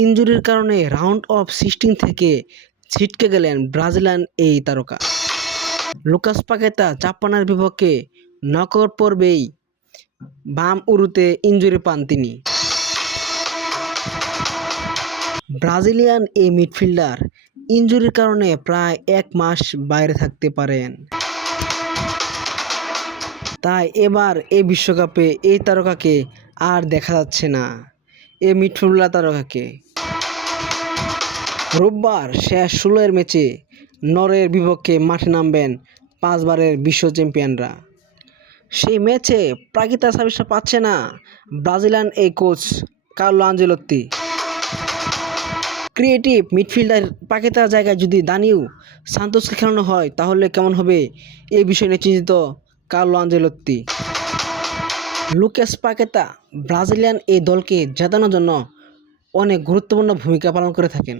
ইনজুরির কারণে round of 16 থেকে ছিটকে গেলেন ব্রাজিলিয়ান এই তারকা। লুকাস পাকেতা জাপানের বিপক্ষে নকআউট পর্বেই বাম উরুতে ইনজুরি পান তিনি। ব্রাজিলিয়ান এই মিডফিল্ডার ইনজুরির কারণে প্রায় 1 মাস বাইরে থাকতে পারেন। তাই এবার এই বিশ্বকাপে এই তারকাকে আর দেখা যাচ্ছে না, এই মিডফিল্ডার তারকাকে। রোববার শেষ 16 ম্যাচে নরওয়ের বিপক্ষে মাঠে নামবেন 5 বারের বিশ্ব চ্যাম্পিয়নরা। সেই ম্যাচে পাকেতা সার্ভিসটা পাচ্ছে না ব্রাজিলিয়ান এই coach Carlo Ancelotti. Creative midfielder পাকেতার জায়গায় যদি দানিও সান্তোসকে খেলানো হয় তাহলে কেমন হবে, এই বিষয় নিয়ে চিন্তিত Carlo Ancelotti. Lucas Paqueta Brazilian এই দলকে জেতানোর জন্য অনেক গুরুত্বপূর্ণ ভূমিকা পালন করে থাকেন।